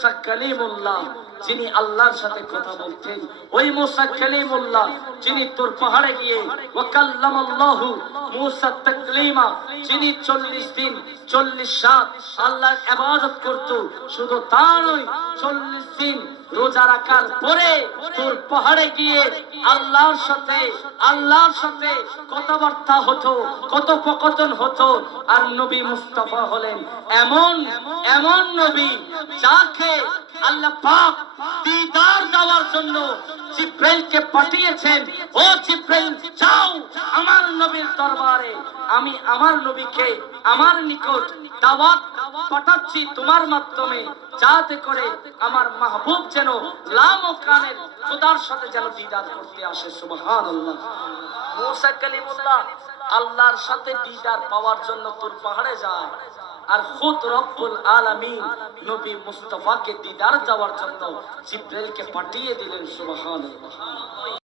মুসা কালিমুল্লাহ, যিনি আল্লাহর সাথে কথা বলতেন, ওই মুসা কালিমুল্লাহ যিনি তোর পাহাড়ে গিয়ে ওয়া কাল্লামাল্লাহু মুসা তাকলিমা, যিনি 40 দিন 40 রাত আল্লাহর ইবাদত করত। শুধু তা নয়, 40 দিন রোজা রাখার পরে তোর পাহাড়ে গিয়ে আল্লাহর সাথে কথাবার্তা হতো, কথোপকথন হতো। আর নবী মুস্তাফা হলেন এমন নবী যাকে আল্লাহ পাক দিদার দেওয়ার জন্য জিব্রাইলকে পাঠিয়েছেন। ও জিব্রাইল, যাও আমার নবীর দরবারে, আমি আমার নবীকে আমার নিকট দাওয়াত পাঠাচ্ছি তোমার মাধ্যমে, যাতে করে আমার মাহবুব যেন লামকানের খোদার সাথে যেন দিদার করতে আসে। সুবহানাল্লাহ। মুসা কালিমুল্লাহ আল্লাহর সাথে দিদার পাওয়ার জন্য তোর পাহাড়ে যায়, আর খুদ রব্বুল আলামিন নবী মুস্তাফাকে দিদার দেওয়ার জন্য জিব্রাইলকে পাঠিয়ে দিলেন। সুবহানাল্লাহ।